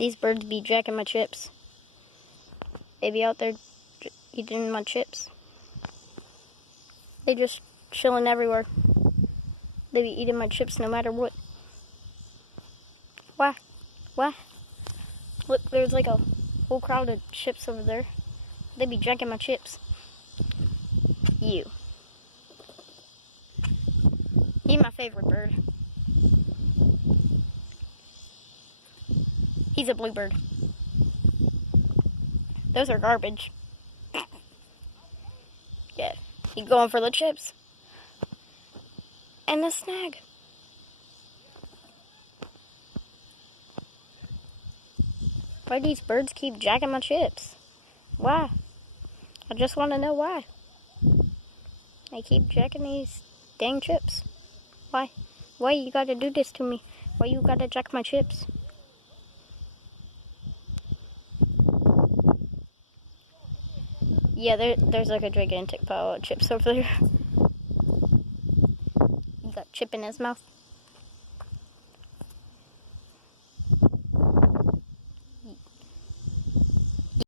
These birds be jacking my chips. They be out there eating my chips. They just chilling everywhere. They be eating my chips no matter what. Why? Why? Look, there's like a whole crowd of chips over there. They be jacking my chips. You. He's my favorite bird. He's a bluebird. Those are garbage. Yeah, he's going for the chips. And the snag. Why do these birds keep jacking my chips? Why? I just want to know why. They keep jacking these dang chips. Why? Why you gotta do this to me? Why you gotta jack my chips? Yeah, there's like a gigantic pile of chips over there. He got chip in his mouth.